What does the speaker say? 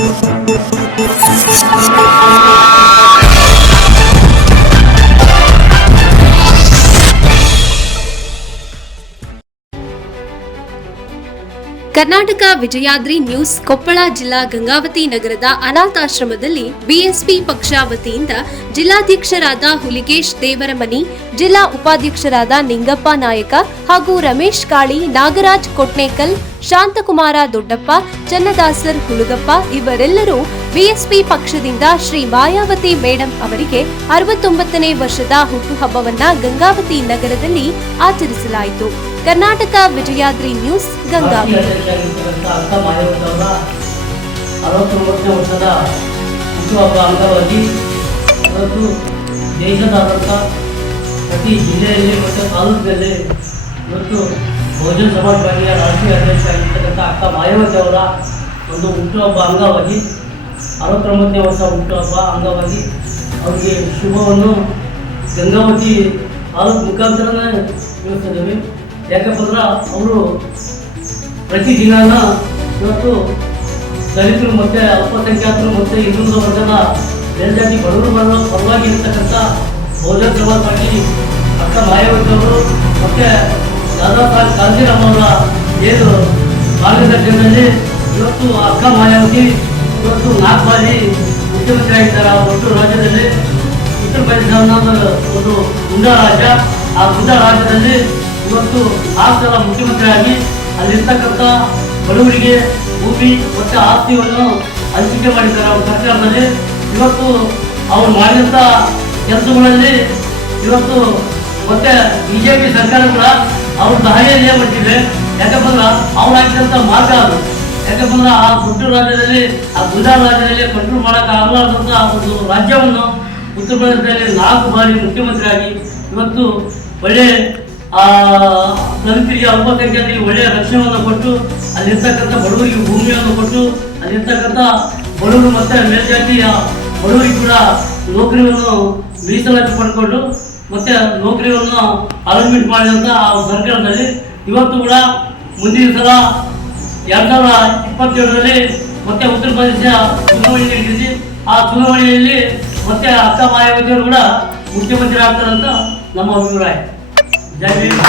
Thank you. Karnataka Vijayadri news Koppal ಜಿಲ್ಲಾ ಗಂಗಾವತಿ ನಗರದ ಅನಾಥಾಶ್ರಮದಲ್ಲಿ BSP ಪಕ್ಷ ವತಿಯಿಂದ ಜಿಲ್ಲಾಧ್ಯಕ್ಷರಾದ ಹುಲಿಗೇಶ್ ದೇವರಮನಿ ಜಿಲ್ಲಾ ಉಪಾಧ್ಯಕ್ಷರಾದ ನಿಂಗಪ್ಪ ನಾಯಕ ಹಾಗೂ ರಮೇಶ್ ಕಾಳಿ, ನಾಗರಾಜ್ ಕೊಟ್ನೇಕಲ್, ಶಾಂತಕುಮಾರ ದೊಡ್ಡಪ್ಪ, ಚನ್ನದಾಸರ್ ಹುಲುಗಪ್ಪ ಇವರೆಲ್ಲರೂ ಬಿಎಸ್ಪಿ ಪಕ್ಷದಿಂದ ಶ್ರೀ ಮಾಯಾವತಿ ಮೇಡಂ ಅವರಿಗೆ ಅರವತ್ತೊಂಬತ್ತನೇ ವರ್ಷದ ಹುಟ್ಟುಹಬ್ಬವನ್ನ ಗಂಗಾವತಿ ನಗರದಲ್ಲಿ ಆಚರಿಸಲಾಯಿತು. ಕರ್ನಾಟಕ ವಿಜಯಾದ್ರಿ ನ್ಯೂಸ್ ಗಂಗಾವತಿ ಅರವತ್ತೊಂಬತ್ತನೇ ವರ್ಷದ ಹುಟ್ಟುಹಬ್ಬ ಅಂಗವಾಗಿ ಇವತ್ತು ದೇಶದಾದ್ಯಂತ ಪ್ರತಿ ಜಿಲ್ಲೆಯಲ್ಲಿ ಮತ್ತು ತಾಲೂಕಿನಲ್ಲಿ ಇವತ್ತು ಬಹುಜನ ಸಮಾಜ ಪಾರ್ಟಿಯ ರಾಷ್ಟ್ರೀಯ ಅಧ್ಯಕ್ಷರಾಗಿರ್ತಕ್ಕಂಥ ಅಕ್ಕ ಮಾಯಾವತಿ ಅವರ ಒಂದು ಹುಟ್ಟುಹಬ್ಬ ಅಂಗವಾಗಿ, ಅರವತ್ತೊಂಬತ್ತನೇ ವರ್ಷ ಹುಟ್ಟುಹಬ್ಬ ಅಂಗವಾಗಿ ಅವರಿಗೆ ಶುಭವನ್ನು ಗಂಗಾವತಿ ತಾಲೂಕು ಮುಖಾಂತರನೇ ತಿಳಿಸ್ತಿದ್ದೇವೆ ಯಾಕಪ್ಪ ಅಂದ್ರೆ ಅವರು ಪ್ರತಿದಿನಾನ ಇವತ್ತು ದಲಿತರು ಮತ್ತೆ ಅಲ್ಪಸಂಖ್ಯಾತರು ಮತ್ತೆ ಇನ್ನೊಂದು ವರ್ಗದ ಮೇಲ್ಜಾತಿ ಬಡವರು ಬರುವ ಪರವಾಗಿ ಇರ್ತಕ್ಕಂಥ ಪಾರ್ಟಿ ಅಕ್ಕ ಮಾಯಾವತಿ ಅವರು ಮತ್ತೆ ದಾದಾ ಸಾಹೇಬ್ ಕಾಂತಿರಾಮ್ ಅವರ ಏನು ಮಾರ್ಗದರ್ಶನದಲ್ಲಿ ಇವತ್ತು ಅಕ್ಕ ಮಾಯಾವತಿ ಇವತ್ತು ನಾಲ್ಕು ಬಾರಿ ಮುಖ್ಯಮಂತ್ರಿ ಆಗಿದ್ದಾರೆ. ಒಟ್ಟು ರಾಜ್ಯದಲ್ಲಿ ಉತ್ತರ ಪ್ರದೇಶ ಒಂದು ಗುಂಡ ರಾಜ್ಯ ಆ ಗುಂಡ ರಾಜ್ಯದಲ್ಲಿ ಇವತ್ತು ಸಲ ಮುಖ್ಯಮಂತ್ರಿಯಾಗಿ ಅಲ್ಲಿರ್ತಕ್ಕಂಥ ಬಡವರಿಗೆ ಭೂಮಿ ಮತ್ತು ಆಸ್ತಿಯನ್ನು ಹಂಚಿಕೆ ಮಾಡಿದ್ದಾರೆ ಅವ್ರ ಸರ್ಕಾರದಲ್ಲಿ. ಇವತ್ತು ಅವ್ರು ಮಾಡಿದಂಥ ಕೆಲಸಗಳಲ್ಲಿ ಇವತ್ತು ಮತ್ತೆ ಬಿ ಜೆ ಪಿ ಸರ್ಕಾರ ಕೂಡ ಅವ್ರ ಸಹಾಯನೇ ಮಾಡ್ತಿದೆ. ಯಾಕಂದ್ರೆ ಅವ್ರು ಹಾಕಿದಂಥ ಮಾರ್ಗ ಅದು. ಯಾಕಂದ್ರೆ ಆ ದೊಡ್ಡ ರಾಜ್ಯದಲ್ಲಿ, ಆ ಗುಜರಾತ್ ರಾಜ್ಯದಲ್ಲಿ ಕಂಟ್ರೋಲ್ ಮಾಡೋಕ್ಕಾಗಲಾರ್ದಂಥ ಒಂದು ರಾಜ್ಯವನ್ನು ಉತ್ತರ ಪ್ರದೇಶದಲ್ಲಿ ನಾಲ್ಕು ಬಾರಿ ಮುಖ್ಯಮಂತ್ರಿಯಾಗಿ ಇವತ್ತು ಒಳ್ಳೆ ಆ ದಲಿತರಿಗೆ ಅಲ್ಪಸಂಖ್ಯಾತರಿಗೆ ಒಳ್ಳೆಯ ರಕ್ಷಣೆಯನ್ನು ಕೊಟ್ಟು, ಅಲ್ಲಿರ್ತಕ್ಕಂಥ ಬಡವರಿಗೆ ಭೂಮಿಯನ್ನು ಕೊಟ್ಟು, ಅಲ್ಲಿರ್ತಕ್ಕಂಥ ಬಡವರು ಮತ್ತೆ ಮೇಲ್ಜಾತಿಯ ಬಡವರಿಗೆ ಕೂಡ ನೌಕರಿಯನ್ನು ಮೀಸಲಾತಿ ಪಡ್ಕೊಂಡು, ಮತ್ತೆ ನೌಕರಿಯನ್ನು ಅಲೈನ್ಮೆಂಟ್ ಮಾಡಿದಂಥ ಆ ಸರ್ಕಾರದಲ್ಲಿ ಇವತ್ತು ಕೂಡ ಮುಂದಿನ ಸಲ ಎರಡು ಸಾವಿರದ ಇಪ್ಪತ್ತೇಳರಲ್ಲಿ ಮತ್ತೆ ಉತ್ತರ ಪ್ರದೇಶ ಚುನಾವಣೆ ನಡೆಸಿ ಆ ಚುನಾವಣೆಯಲ್ಲಿ ಮತ್ತೆ ಅಕ್ಕ ಮಾಯಾವತಿಯವರು ಕೂಡ ಮುಖ್ಯಮಂತ್ರಿ ಆಗ್ತಾರಂತ ನಮ್ಮ ಅಭಿಪ್ರಾಯ. ಜೈ ಭೀಮ್